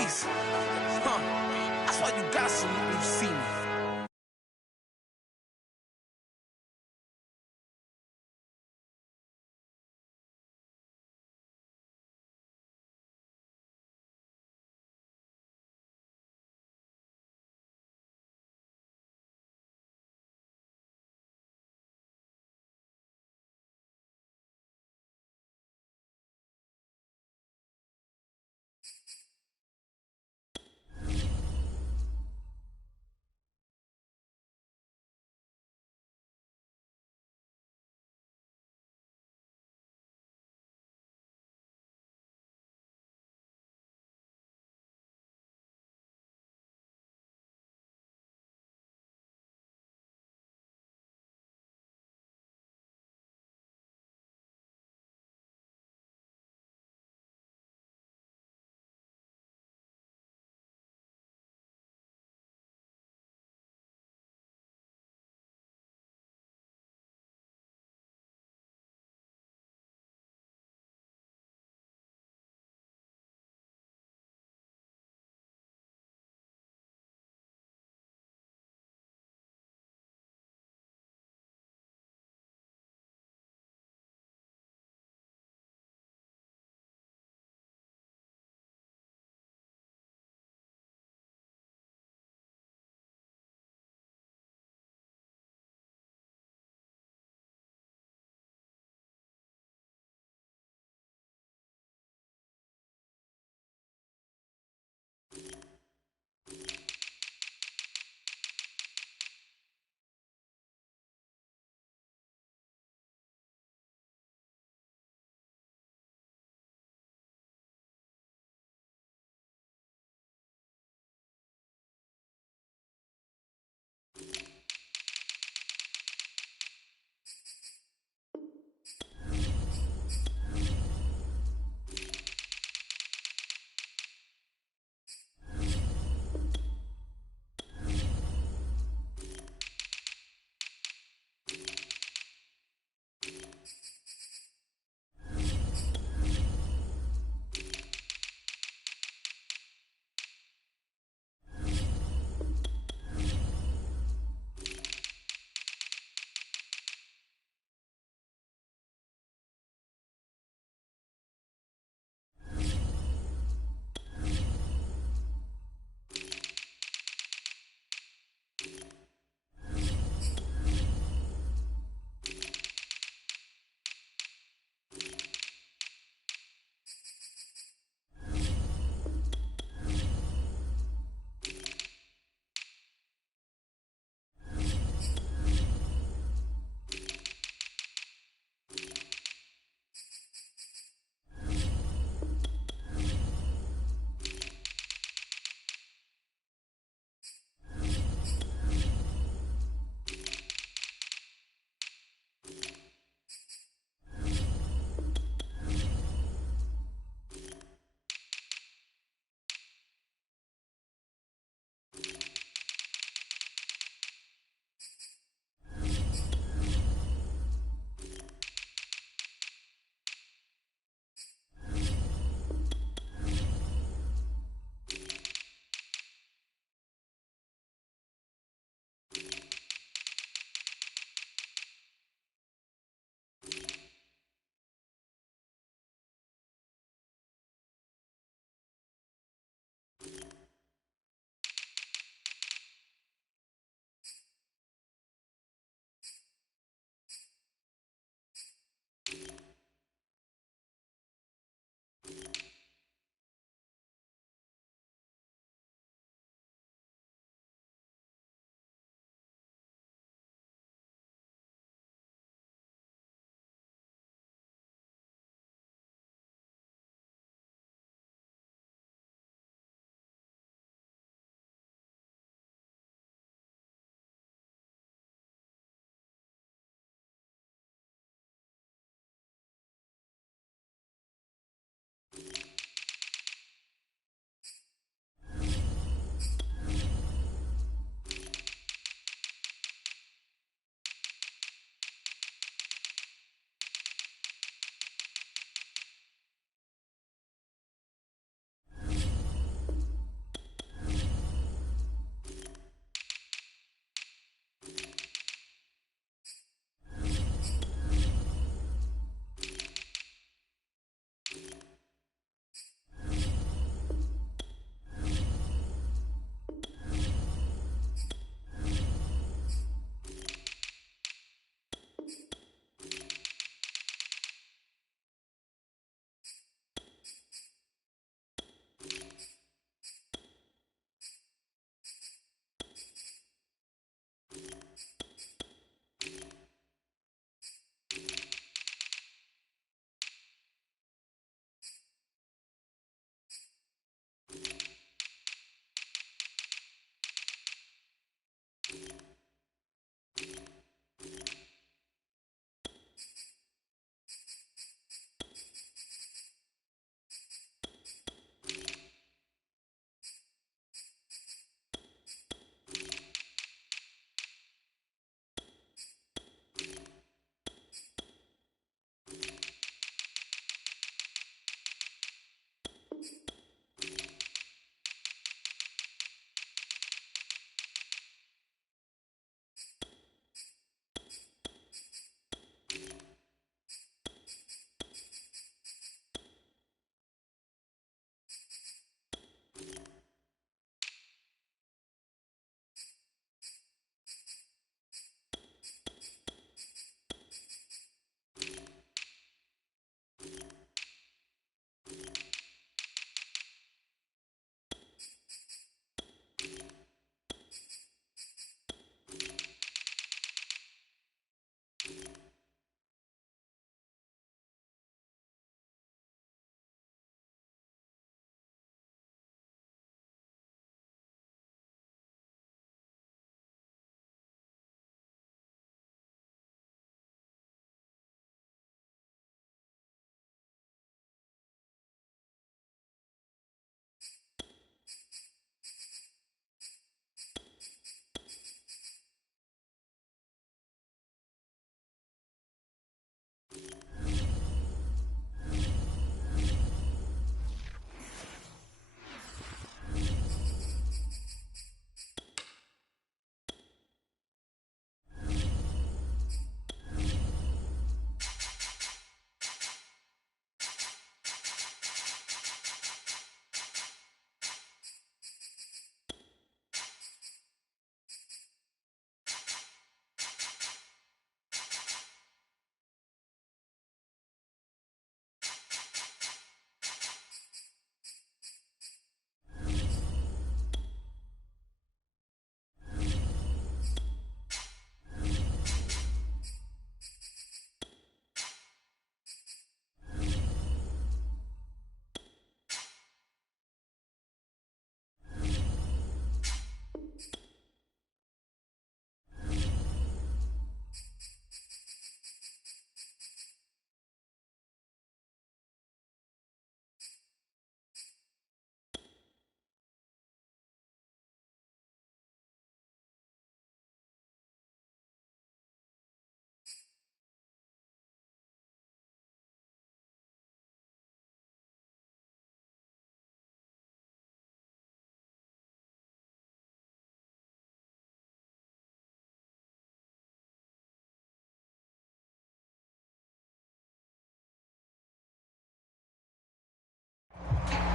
babies. Huh. That's why you gotta salute when you see me.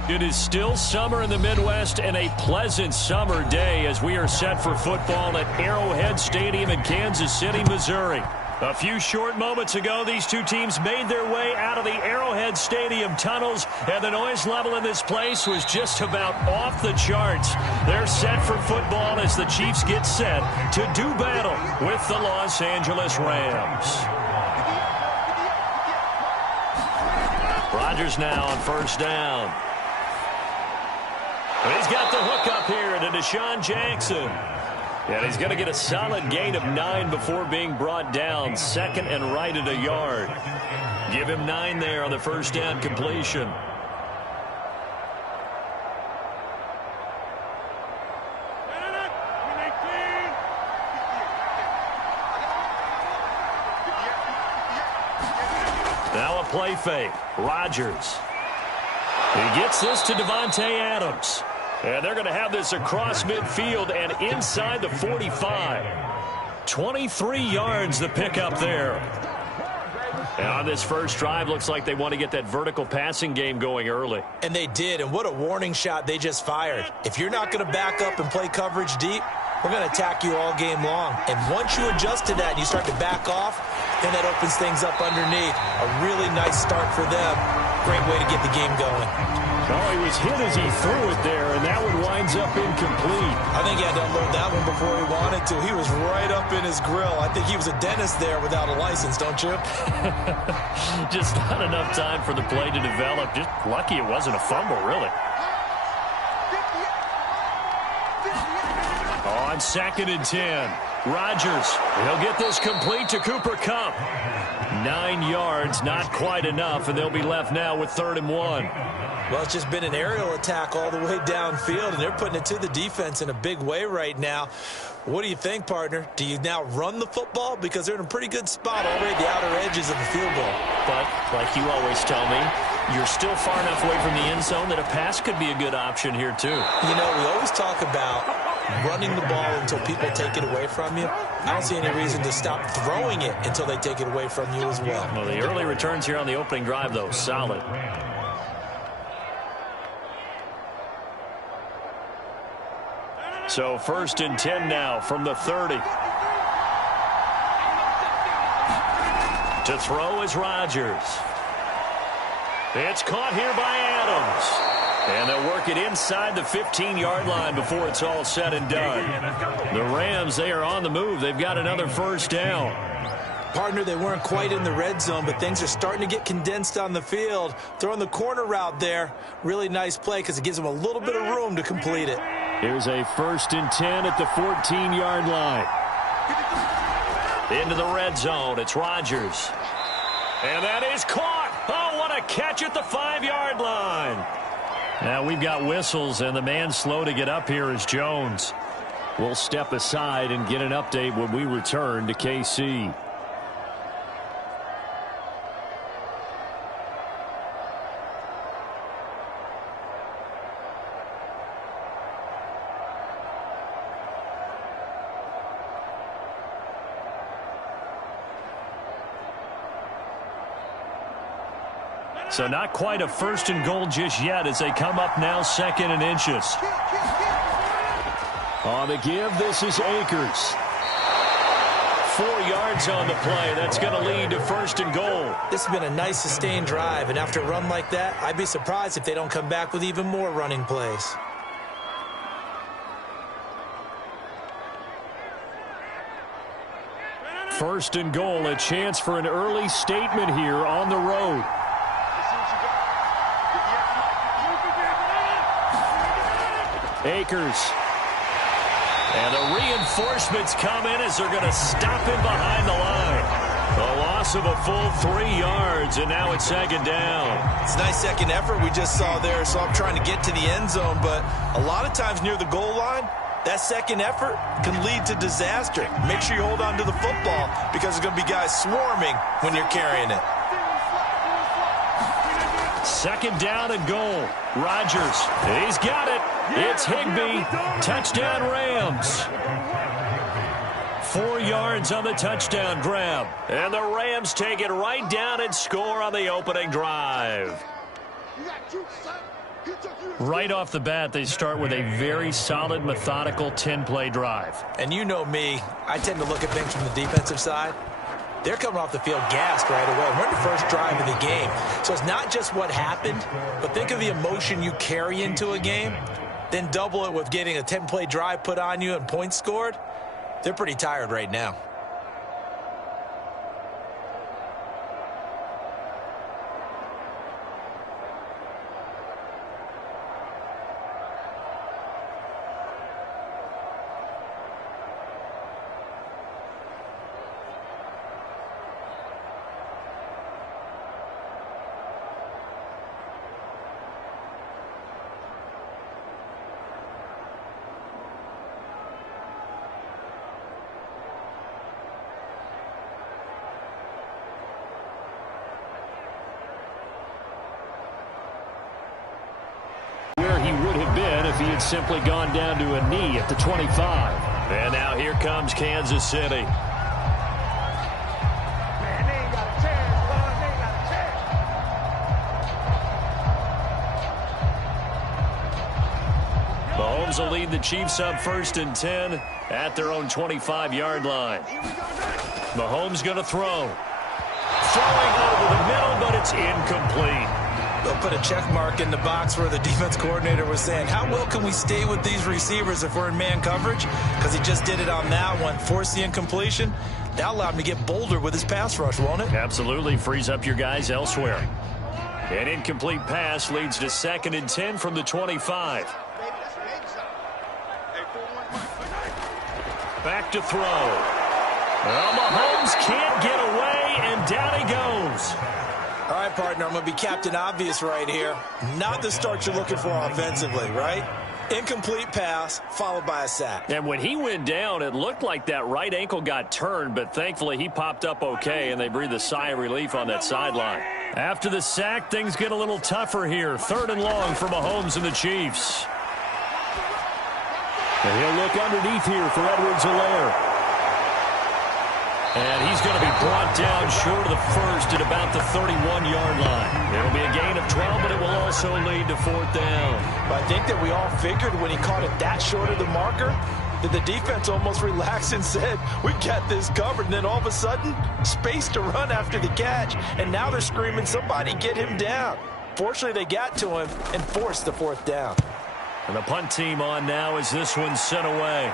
It is still summer in the Midwest and a pleasant summer day as we are set for football at Arrowhead Stadium in Kansas City, Missouri. A few short moments ago, these two teams made their way out of the Arrowhead Stadium tunnels, and the noise level in this place was just about off the charts. They're set for football as the Chiefs get set to do battle with the Los Angeles Rams. Rodgers now on first down. He's got the hook up here to Deshaun Jackson. And he's going to get a solid gain of 9 before being brought down. Second and right at a yard. Give him 9 there on the first down completion. Now a play fake. Rodgers. He gets this to Devontae Adams. And they're going to have this across midfield and inside the 45. 23 yards the pickup there. And on this first drive, looks like they want to get that vertical passing game going early. And they did, and what a warning shot they just fired. If you're not going to back up and play coverage deep, we're going to attack you all game long. And once you adjust to that and you start to back off, then that opens things up underneath. A really nice start for them. Great way to get the game going. Oh, he was hit as he threw it there, and that one winds up incomplete. I think he had to unload that one before he wanted to. He was right up in his grill. I think he was a dentist there without a license, don't you? Just not enough time for the play to develop. Just lucky it wasn't a fumble, really. On second and 10, Rodgers. He'll get this complete to Cooper Kupp. 9 yards, not quite enough, and they'll be left now with 3rd and 1. Well, it's just been an aerial attack all the way downfield, and they're putting it to the defense in a big way right now. What do you think, partner? Do you now run the football? Because they're in a pretty good spot already at the outer edges of the field goal. But, like you always tell me, you're still far enough away from the end zone that a pass could be a good option here, too. You know, we always talk about running the ball until people take it away from you. I don't see any reason to stop throwing it until they take it away from you as well. Well, the early returns here on the opening drive, though, solid. So 1st and 10 now from the 30. To throw is Rodgers. It's caught here by Adams. And they'll work it inside the 15-yard line before it's all said and done. The Rams, they are on the move. They've got another first down. Partner, they weren't quite in the red zone, but things are starting to get condensed on the field. Throwing the corner route there. Really nice play because it gives them a little bit of room to complete it. Here's a 1st and 10 at the 14-yard line. Into the red zone. It's Rodgers. And that is caught. Oh, what a catch at the 5-yard line. Now we've got whistles, and the man slow to get up here is Jones. We'll step aside and get an update when we return to KC. So not quite a 1st and goal just yet as they come up now 2nd and inches. On the give, this is Akers. 4 yards on the play. That's going to lead to 1st and goal. This has been a nice sustained drive, and after a run like that, I'd be surprised if they don't come back with even more running plays. First and goal, a chance for an early statement here on the road. Akers. And the reinforcements come in as they're going to stop him behind the line. A loss of a full 3 yards, and now it's 2nd down. It's a nice second effort we just saw there, so I'm trying to get to the end zone, but a lot of times near the goal line, that second effort can lead to disaster. Make sure you hold on to the football because there's going to be guys swarming when you're carrying it. 2nd down and goal. Rodgers, he's got it. It's Higbee. Touchdown Rams. 4 yards on the touchdown grab. And the Rams take it right down and score on the opening drive. Right off the bat, they start with a very solid, methodical 10-play drive. And you know me, I tend to look at things from the defensive side. They're coming off the field gassed right away. We're in the first drive of the game. So it's not just what happened, but think of the emotion you carry into a game. Then double it with getting a 10-play drive put on you and points scored. They're pretty tired right now. He would have been if he had simply gone down to a knee at the 25. And now here comes Kansas City. Mahomes will lead the Chiefs up 1st and 10 at their own 25-yard line. Mahomes going to throw. Throwing over the middle, but it's incomplete. They'll put a check mark in the box where the defense coordinator was saying, how well can we stay with these receivers if we're in man coverage? Because he just did it on that one, forced the incompletion. That'll allow him to get bolder with his pass rush, won't it? Absolutely. Frees up your guys elsewhere. An incomplete pass leads to 2nd and 10 from the 25. Back to throw. Well, Mahomes can't get away, and down he goes. All right, partner, I'm going to be Captain Obvious right here. Not the start you're looking for offensively, right? Incomplete pass, followed by a sack. And when he went down, it looked like that right ankle got turned, but thankfully he popped up okay, and they breathed a sigh of relief on that sideline. After the sack, things get a little tougher here. 3rd and long for Mahomes and the Chiefs. And he'll look underneath here for Edwards-Helaire. And he's going to be brought down short of the first at about the 31-yard line. It'll be a gain of 12, but it will also lead to 4th down. But I think that we all figured when he caught it that short of the marker that the defense almost relaxed and said, we got this covered. And then all of a sudden, space to run after the catch. And now they're screaming, somebody get him down. Fortunately, they got to him and forced the 4th down. And the punt team on now as this one's sent away.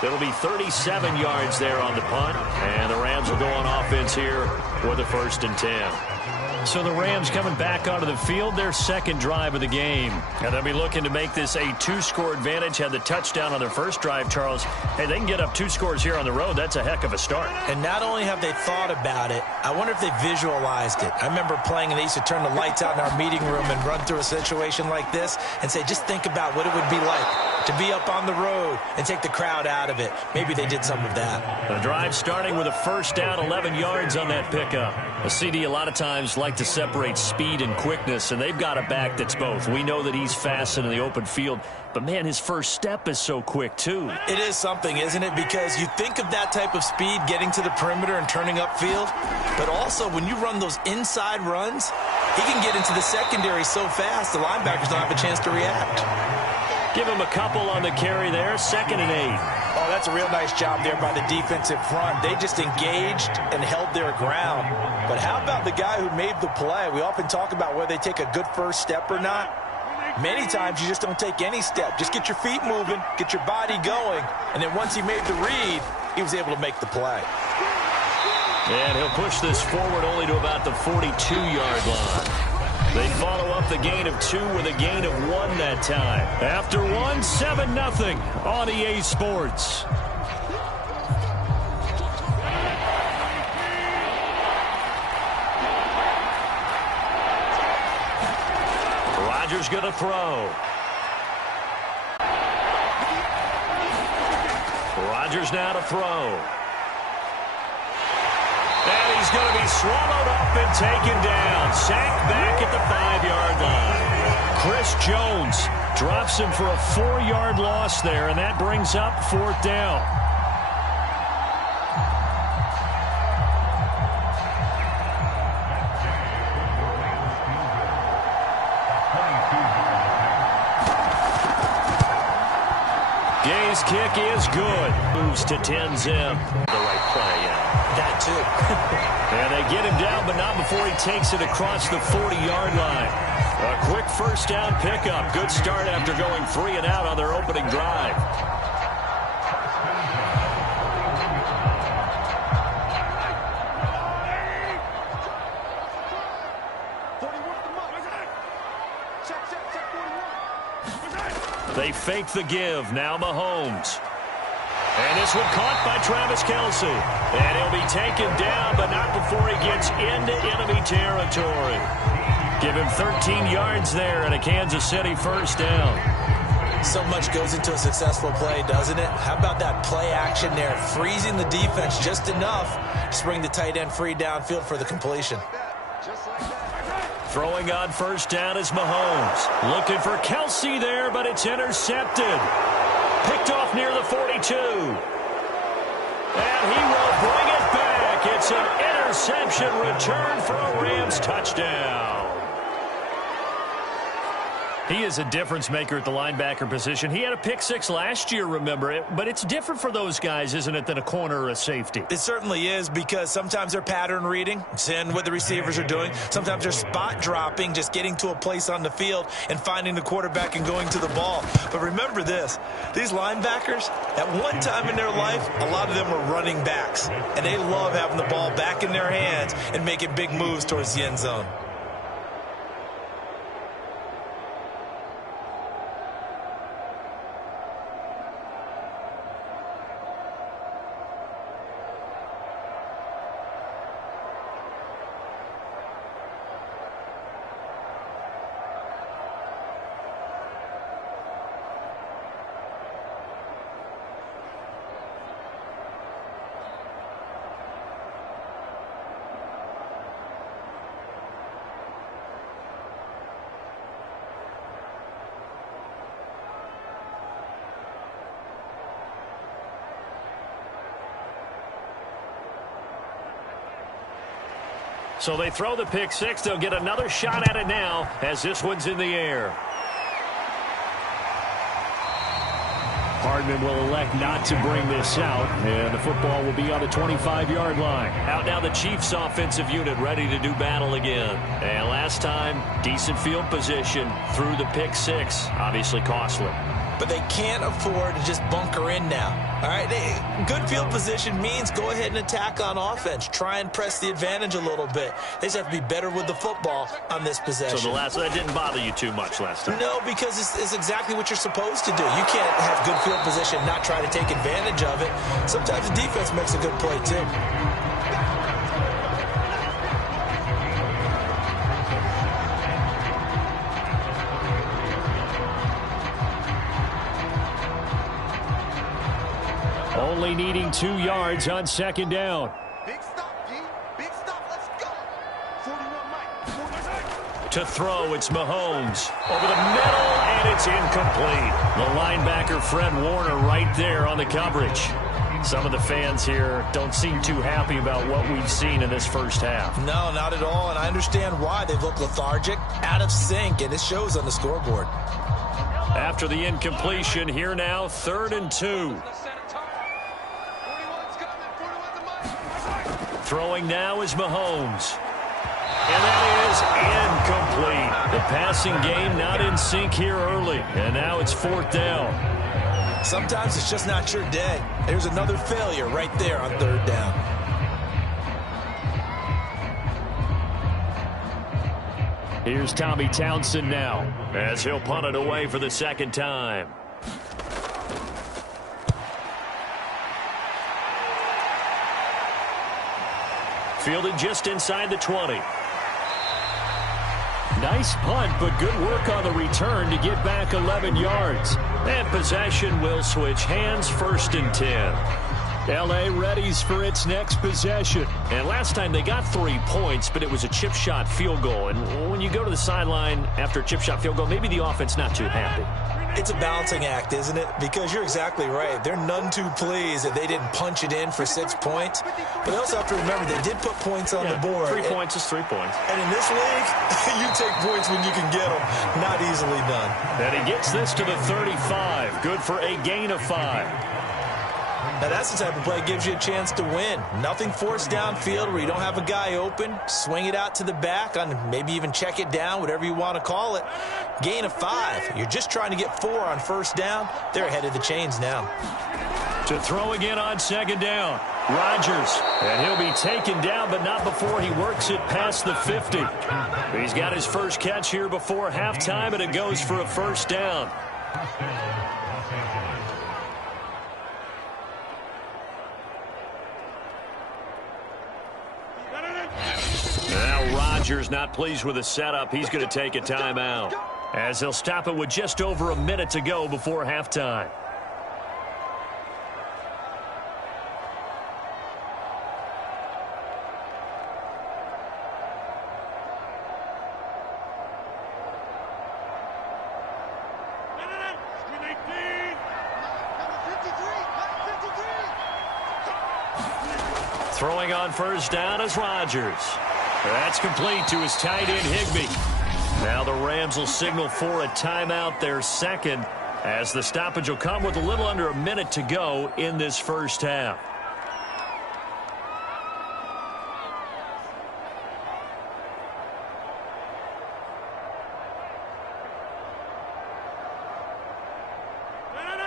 It'll be 37 yards there on the punt, and the Rams will go on offense here for the 1st and 10. So the Rams coming back onto the field, their 2nd drive of the game. And they'll be looking to make this a 2-score advantage. Had the touchdown on their first drive, Charles. Hey, they can get up 2 scores here on the road. That's a heck of a start. And not only have they thought about it, I wonder if they visualized it. I remember playing, and they used to turn the lights out in our meeting room and run through a situation like this and say, just think about what it would be like to be up on the road and take the crowd out of it. Maybe they did some of that. The drive starting with a 1st down, 11 yards on that pickup. A CD a lot of times like to separate speed and quickness, and they've got a back that's both. We know that he's fast in the open field, but, man, his first step is so quick, too. It is something, isn't it? Because you think of that type of speed getting to the perimeter and turning upfield, but also when you run those inside runs, he can get into the secondary so fast the linebackers don't have a chance to react. Give him a couple on the carry there, 2nd and 8. Oh, that's a real nice job there by the defensive front. They just engaged and held their ground. But how about the guy who made the play? We often talk about whether they take a good first step or not. Many times you just don't take any step. Just get your feet moving, get your body going, and then once he made the read, he was able to make the play. And he'll push this forward only to about the 42-yard line. They follow up the gain of 2 with a gain of 1 that time. After 1, 7-0 on EA Sports. Rodgers going to throw. Rodgers now to throw. And he's going to be swallowed up and taken down. Sacked back at the 5-yard line. Chris Jones drops him for a 4-yard loss there, and that brings up 4th down. Jay's kick is good. Moves to 10-zip. The right play, yeah. That too. And they get him down, but not before he takes it across the 40-yard line. A quick first down pickup. Good start after going 3 and out on their opening drive. They fake the give. Now Mahomes. And this one caught by Travis Kelce. And he'll be taken down, but not before he gets into enemy territory. Give him 13 yards there and a Kansas City first down. So much goes into a successful play, doesn't it? How about that play action there? Freezing the defense just enough to bring the tight end free downfield for the completion. Throwing on first down is Mahomes. Looking for Kelce there, but it's intercepted. Picked off near the 42. And he will bring it back. It's an interception return for a Rams touchdown. He is a difference maker at the linebacker position. He had a pick 6 last year, remember it. But it's different for those guys, isn't it, than a corner or a safety? It certainly is, because sometimes they're pattern reading, seeing what the receivers are doing. Sometimes they're spot dropping, just getting to a place on the field and finding the quarterback and going to the ball. But remember this, these linebackers, at one time in their life, a lot of them were running backs. And they love having the ball back in their hands and making big moves towards the end zone. So they throw the pick 6. They'll get another shot at it now as this one's in the air. Hardman will elect not to bring this out, and the football will be on the 25-yard line. Out now the Chiefs offensive unit ready to do battle again. And last time, decent field position through the pick 6. Obviously costly. But they can't afford to just bunker in now. All right, good field position means go ahead and attack on offense. Try and press the advantage a little bit. They just have to be better with the football on this possession. So that didn't bother you too much last time? No, because it's exactly what you're supposed to do. You can't have good field position, not try to take advantage of it. Sometimes the defense makes a good play too. Only needing 2 yards on second down. Big stop, G. Big stop. Let's go. 41 Mike. To throw, it's Mahomes. Over the middle, and it's incomplete. The linebacker, Fred Warner, right there on the coverage. Some of the fans here don't seem too happy about what we've seen in this first half. No, not at all, and I understand why. They've looked lethargic, out of sync, and it shows on the scoreboard. After the incompletion, here now, 3rd and 2. Throwing now is Mahomes. And that is incomplete. The passing game not in sync here early. And now it's 4th down. Sometimes it's just not your day. There's another failure right there on 3rd down. Here's Tommy Townsend now as he'll punt it away for the 2nd time. Fielded just inside the 20. Nice punt, but good work on the return to get back 11 yards. And possession will switch hands, 1st and 10. L.A. readies for its next possession. And last time they got 3 points, but it was a chip shot field goal. And when you go to the sideline after a chip shot field goal, maybe the offense not too happy. It's a balancing act, isn't it? Because you're exactly right. They're none too pleased that they didn't punch it in for 6 points. But they also have to remember they did put points on the board. 3 points is 3 points. And in this league, you take points when you can get them. Not easily done. And he gets this to the 35. Good for a gain of 5. Now, that's the type of play that gives you a chance to win. Nothing forced downfield where you don't have a guy open. Swing it out to the back, on maybe even check it down, whatever you want to call it. Gain of 5. You're just trying to get 4 on first down. They're ahead of the chains now. To throw again on second down. Rodgers. And he'll be taken down, but not before he works it past the 50. He's got his first catch here before halftime, and it goes for a first down. Now Rodgers not pleased with the setup. He's going to take a timeout as they'll stop it with just over a minute to go before halftime. Throwing on first down is Rodgers. That's complete to his tight end, Higbee. Now the Rams will signal for a timeout, their second, as the stoppage will come with a little under a minute to go in this first half.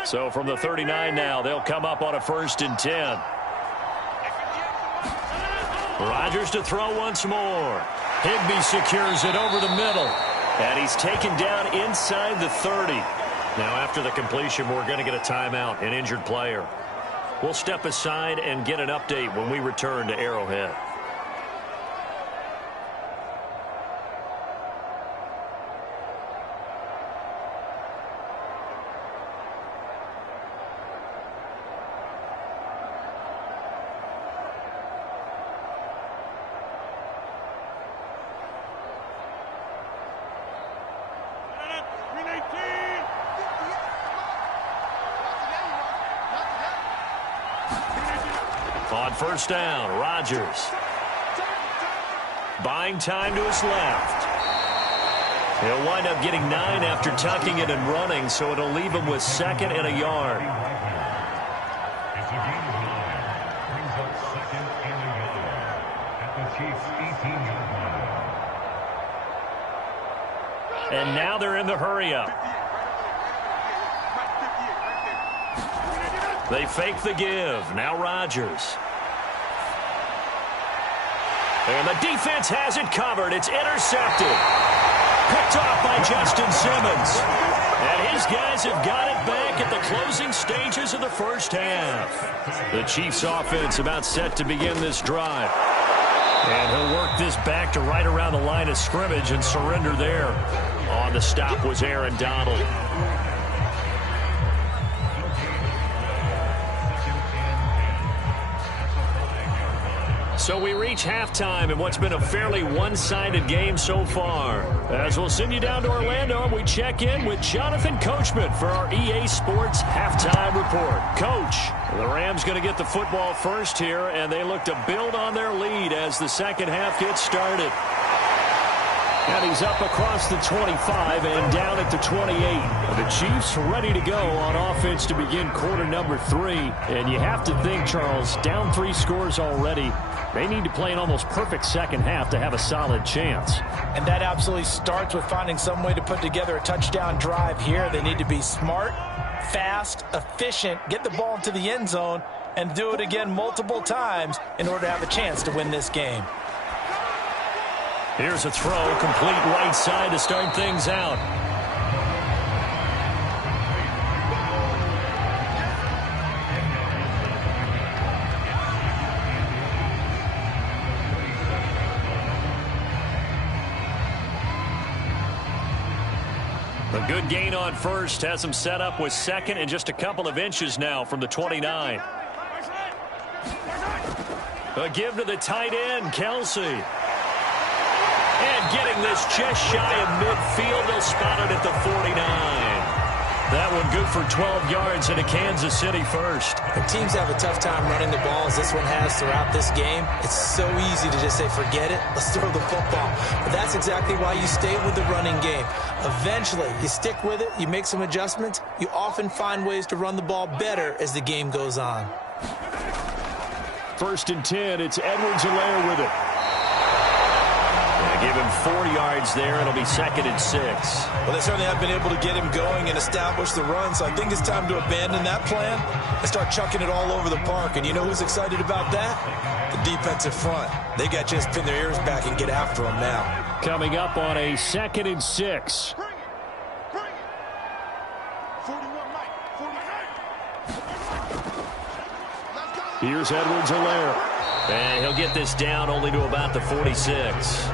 So from the 39 now, they'll come up on a 1st and 10. Rodgers to throw once more. Higbee secures it over the middle. And he's taken down inside the 30. Now after the completion, we're going to get a timeout, an injured player. We'll step aside and get an update when we return to Arrowhead. On first down, Rodgers. Buying time to his left. He'll wind up getting 9 after tucking it and running, so it'll leave him with 2nd and a yard. And now they're in the hurry-up. They fake the give. Now Rodgers. And the defense has it covered. It's intercepted. Picked off by Justin Simmons. And his guys have got it back at the closing stages of the first half. The Chiefs offense about set to begin this drive. And he'll work this back to right around the line of scrimmage and surrender there. On the stop was Aaron Donald. So we reach halftime in what's been a fairly one-sided game so far. As we'll send you down to Orlando, we check in with Jonathan Coachman for our EA Sports Halftime Report. Coach, the Rams going to get the football first here, and they look to build on their lead as the second half gets started. And he's up across the 25 and down at the 28. The Chiefs ready to go on offense to begin quarter number 3. And you have to think, Charles, down 3 scores already. They need to play an almost perfect second half to have a solid chance. And that absolutely starts with finding some way to put together a touchdown drive here. They need to be smart, fast, efficient, get the ball into the end zone, and do it again multiple times in order to have a chance to win this game. Here's a throw, complete right side to start things out. A good gain on first, has him set up with 2nd and just a couple of inches now from the 29. A give to the tight end, Kelsey. And getting this just shy of midfield, they'll spot it at the 49. That for 12 yards into Kansas City first. When teams have a tough time running the ball, as this one has throughout this game, it's so easy to just say, forget it, let's throw the football. But that's exactly why you stay with the running game. Eventually, you stick with it, you make some adjustments, you often find ways to run the ball better as the game goes on. 1st and 10, it's Edwards-Helaire with it. Give him 4 yards there. It'll be 2nd and 6. Well, they certainly have been able to get him going and establish the run, so I think it's time to abandon that plan and start chucking it all over the park. And you know who's excited about that? The defensive front. They got to just pin their ears back and get after him now. Coming up on a 2nd and 6. Bring it. 41, Mike. 49. Let's go. Here's Edwards-Helaire. And he'll get this down only to about the 46.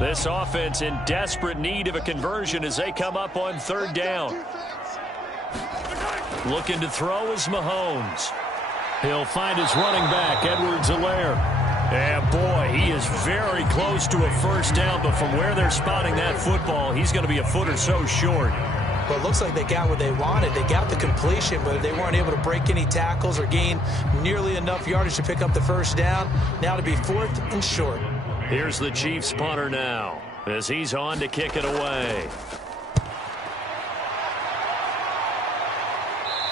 This offense in desperate need of a conversion as they come up on 3rd down. Looking to throw is Mahomes. He'll find his running back, Edwards-Helaire. And boy, he is very close to a 1st down, but from where they're spotting that football, he's going to be a foot or so short. Well, it looks like they got what they wanted. They got the completion, but they weren't able to break any tackles or gain nearly enough yardage to pick up the 1st down. Now to be 4th and short. Here's the Chiefs punter now as he's on to kick it away.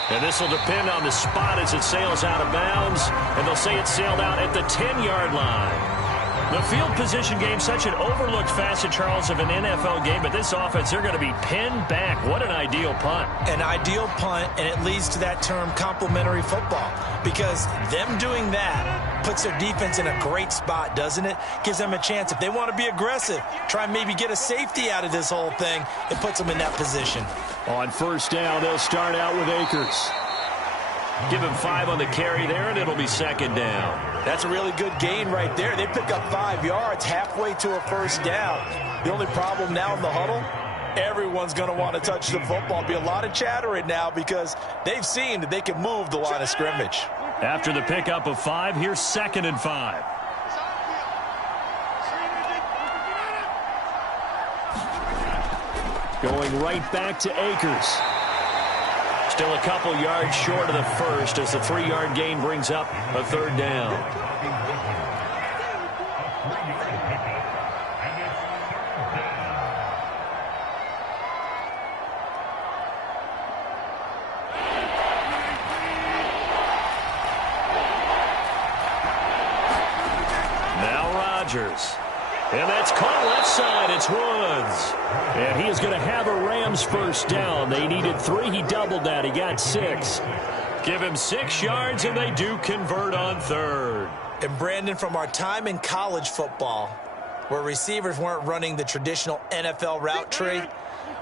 And this will depend on the spot as it sails out of bounds. And they'll say it sailed out at the 10-yard line. The field position game, such an overlooked facet, Charles, of an NFL game. But this offense, they're going to be pinned back. What an ideal punt. An ideal punt, and it leads to that term complementary football. Because them doing that puts their defense in a great spot, doesn't it? Gives them a chance. If they want to be aggressive, try and maybe get a safety out of this whole thing, it puts them in that position. On 1st down, they'll start out with Akers. Give him 5 on the carry there, and it'll be 2nd down. That's a really good gain right there. They pick up 5 yards halfway to a 1st down. The only problem now in the huddle, everyone's going to want to touch the football. Be a lot of chattering now because they've seen that they can move the line of scrimmage. After the pickup of 5, here's 2nd and 5. Going right back to Akers. Still a couple yards short of the 1st as the 3-yard gain brings up a 3rd down. Now Rodgers. And that's caught left side. It's Woods. And he is going to have a Rams 1st down. They needed 3. He doubled that. He got 6. Give him 6 yards, and they do convert on 3rd. And Brandon, from our time in college football, where receivers weren't running the traditional NFL route tree,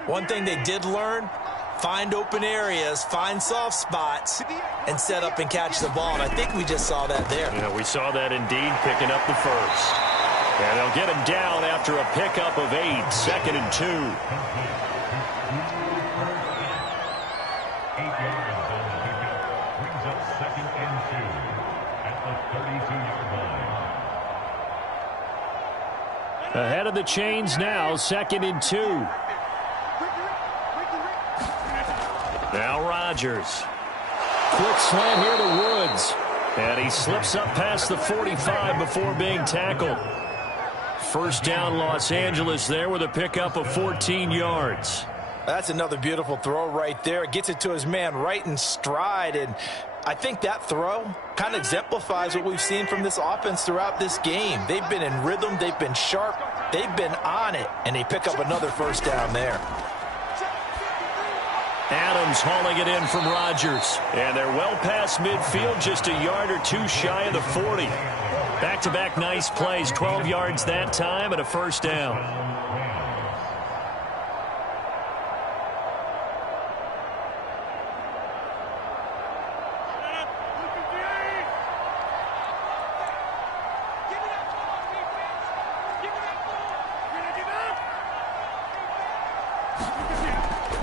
one thing they did learn, find open areas, find soft spots, and set up and catch the ball. And I think we just saw that there. Yeah, we saw that indeed, picking up the 1st. And they'll get him down after a pickup of 8, 2nd and 2. Brings up 2nd and 2 at the 32-yard line. Ahead of the chains now, 2nd and 2. Now Rodgers. Quick slant here to Woods. And he slips up past the 45 before being tackled. 1st down, Los Angeles there with a pickup of 14 yards. That's another beautiful throw right there. Gets it to his man right in stride. And I think that throw kind of exemplifies what we've seen from this offense throughout this game. They've been in rhythm. They've been sharp. They've been on it. And they pick up another 1st down there. Adams hauling it in from Rodgers. And they're well past midfield, just a yard or 2 shy of the 40. Back-to-back nice plays, 12 yards that time and a 1st down.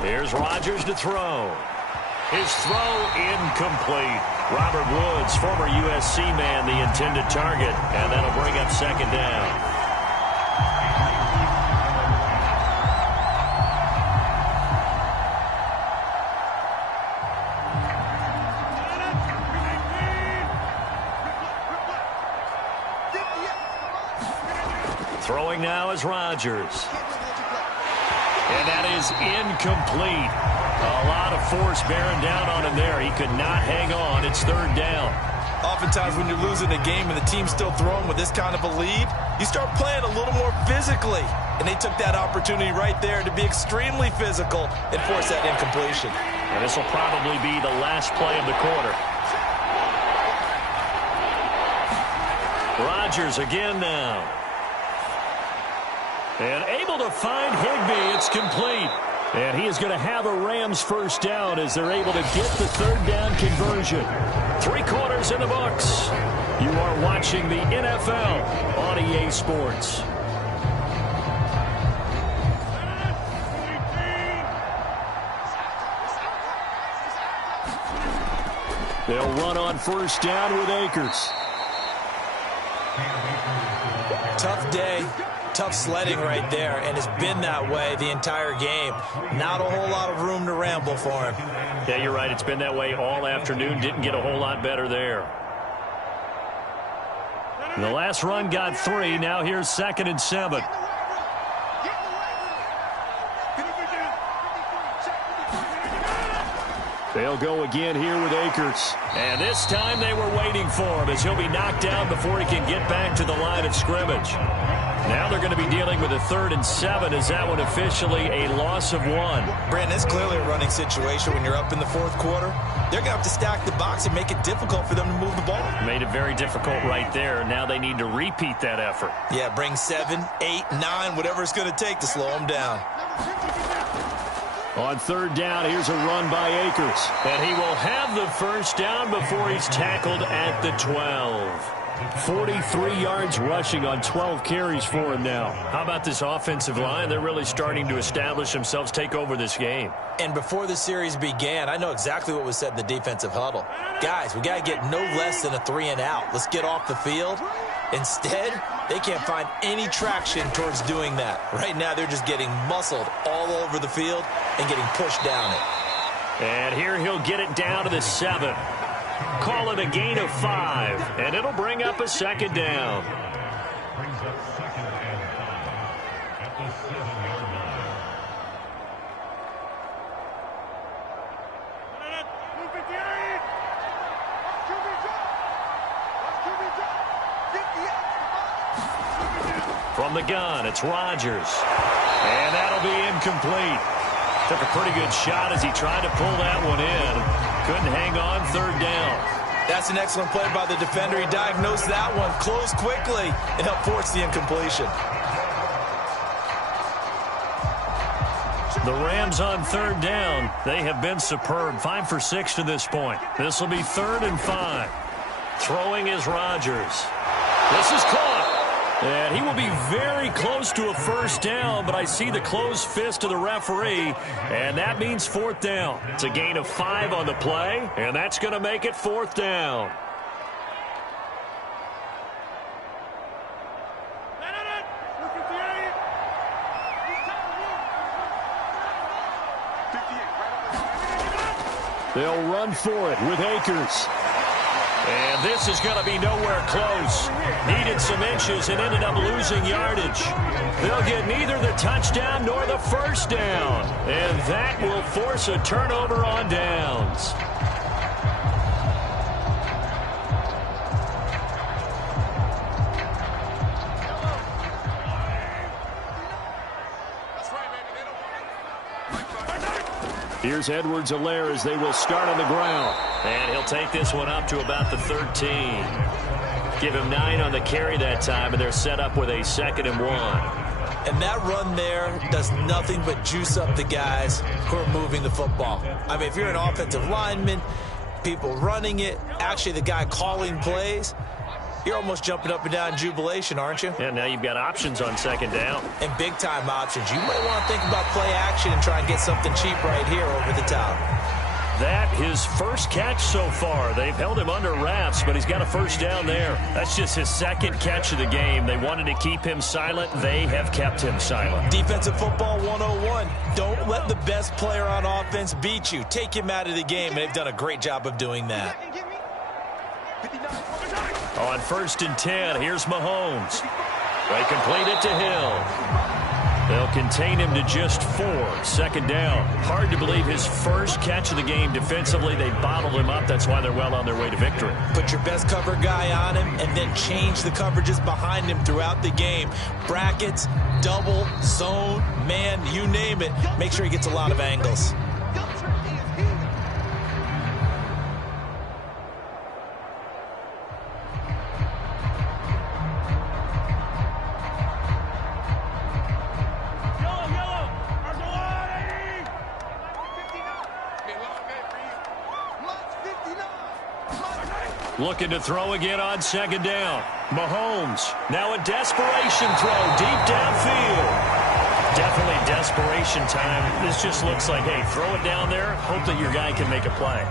Here's Rodgers to throw. His throw incomplete. Robert Woods, former USC man, the intended target, and that'll bring up second down. Throwing now is Rodgers. And that is incomplete. A lot of force bearing down on him there. He could not hang on. It's third down. Oftentimes when you're losing a game and the team's still throwing with this kind of a lead, you start playing a little more physically. And they took that opportunity right there to be extremely physical and force that incompletion. And this will probably be the last play of the quarter. Rodgers again now. And able to find Higbee. It's complete. And he is going to have a Rams first down as they're able to get the third down conversion. 3 quarters in the books. You are watching the NFL on EA Sports. They'll run on first down with Akers. Tough day. Tough sledding right there, and it's been that way the entire game. Not a whole lot of room to ramble for him. Yeah, you're right. It's been that way all afternoon. Didn't get a whole lot better there. The last run got 3. Now here's 2nd and 7. They'll go again here with Akers. And this time they were waiting for him as he'll be knocked down before he can get back to the line of scrimmage. Now they're going to be dealing with a 3rd and 7. Is that one officially a loss of 1? Brandon, it's clearly a running situation when you're up in the 4th quarter. They're going to have to stack the box and make it difficult for them to move the ball. Made it very difficult right there. Now they need to repeat that effort. Yeah, bring 7, 8, 9, whatever it's going to take to slow them down. On 3rd down, here's a run by Akers. And he will have the first down before he's tackled at the 12. 43 yards rushing on 12 carries for him now. How about this offensive line? They're really starting to establish themselves, take over this game. And before the series began, I know exactly what was said in the defensive huddle. Guys, we got to get no less than a 3 and out. Let's get off the field. Instead, they can't find any traction towards doing that. Right now, they're just getting muscled all over the field and getting pushed down it. And here he'll get it down to the 7. Call it a gain of 5, and it'll bring up a 2nd down. Brings up 2nd and 5 at the 7-yard line. From the gun, it's Rodgers. And that'll be incomplete. Took a pretty good shot as he tried to pull that one in. Couldn't hang on, 3rd down. That's an excellent play by the defender. He diagnosed that one, closed quickly, and helped force the incompletion. The Rams on 3rd down. They have been superb. 5 for 6 to this point. This will be 3rd and 5. Throwing is Rodgers. This is caught. And he will be very close to a first down, but I see the closed fist of the referee, and that means 4th down. It's a gain of 5 on the play, and that's going to make it 4th down. They'll run for it with Akers. And this is going to be nowhere close. Needed some inches and ended up losing yardage. They'll get neither the touchdown nor the first down. And that will force a turnover on downs. Here's Edwards-Helaire as they will start on the ground. And he'll take this one up to about the 13. Give him 9 on the carry that time, and they're set up with a 2nd and 1. And that run there does nothing but juice up the guys who are moving the football. I mean, if you're an offensive lineman, people running it, actually the guy calling plays, you're almost jumping up and down in jubilation, aren't you? Yeah, now you've got options on 2nd down. And big-time options. You might want to think about play action and try and get something cheap right here over the top. That his first catch so far. They've held him under wraps, but he's got a first down there. That's just his second catch of the game. They wanted to keep him silent. They have kept him silent. Defensive football 101. Don't let the best player on offense beat you. Take him out of the game, and they've done a great job of doing that. On 1st and 10, here's Mahomes. They complete it to Hill. They'll contain him to just 4. 2nd down. Hard to believe his first catch of the game defensively. They bottled him up. That's why they're well on their way to victory. Put your best cover guy on him and then change the coverages behind him throughout the game. Brackets, double, zone, man, you name it. Make sure he gets a lot of angles. Looking to throw again on 2nd down. Mahomes, now a desperation throw deep downfield. Definitely desperation time. This just looks like, hey, throw it down there, hope that your guy can make a play.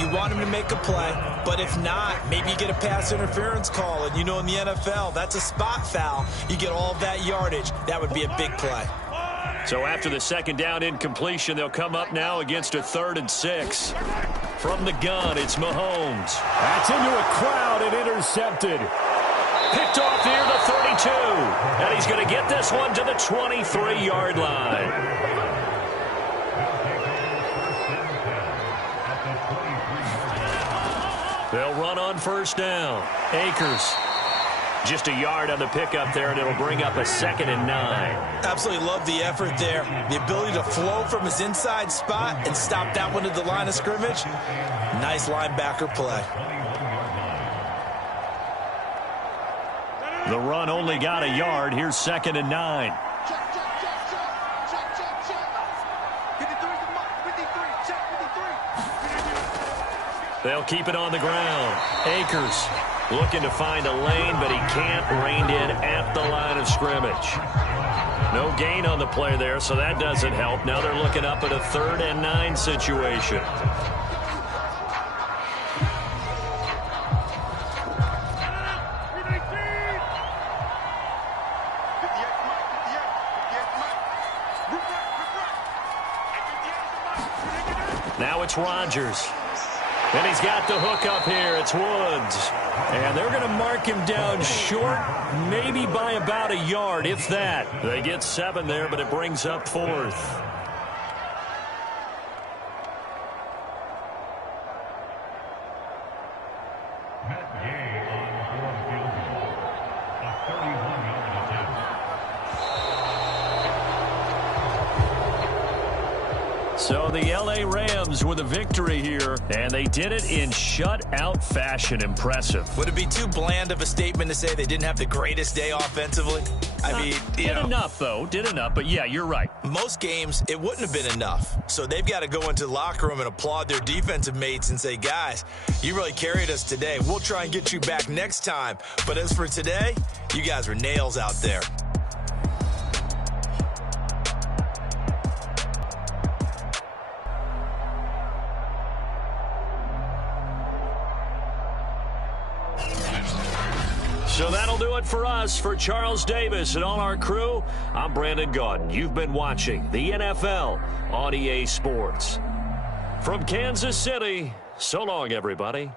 You want him to make a play, but if not, maybe you get a pass interference call. And you know in the NFL, that's a spot foul. You get all of that yardage. That would be a big play. So after the 2nd down incompletion, they'll come up now against a 3rd and 6. From the gun, it's Mahomes. That's into a crowd and intercepted. Picked off near the 32. And he's going to get this one to the 23-yard line. They'll run on 1st down. Akers. Just a yard on the pickup there, and it'll bring up a 2nd and 9. Absolutely love the effort there. The ability to flow from his inside spot and stop that one at the line of scrimmage. Nice linebacker play. The run only got a yard. Here's 2nd and 9. They'll keep it on the ground. Akers looking to find a lane, but he can't. Reined in at the line of scrimmage. No gain on the play there, so that doesn't help. Now they're looking up at a 3rd and 9 situation. Now it's Rodgers. And he's got the hook up here. It's Woods. And they're going to mark him down short, maybe by about a yard, if that. They get 7 there, but it brings up 4th. So the L.A. Rams with a victory here, and they did it in shutout fashion. Impressive. Would it be too bland of a statement to say they didn't have the greatest day offensively? I mean, did enough, though. Did enough, but yeah, you're right. Most games, it wouldn't have been enough. So they've got to go into the locker room and applaud their defensive mates and say, guys, you really carried us today. We'll try and get you back next time. But as for today, you guys were nails out there. So that'll do it for us. For Charles Davis and all our crew, I'm Brandon Gaudin. You've been watching the NFL on EA Sports. From Kansas City, so long, everybody.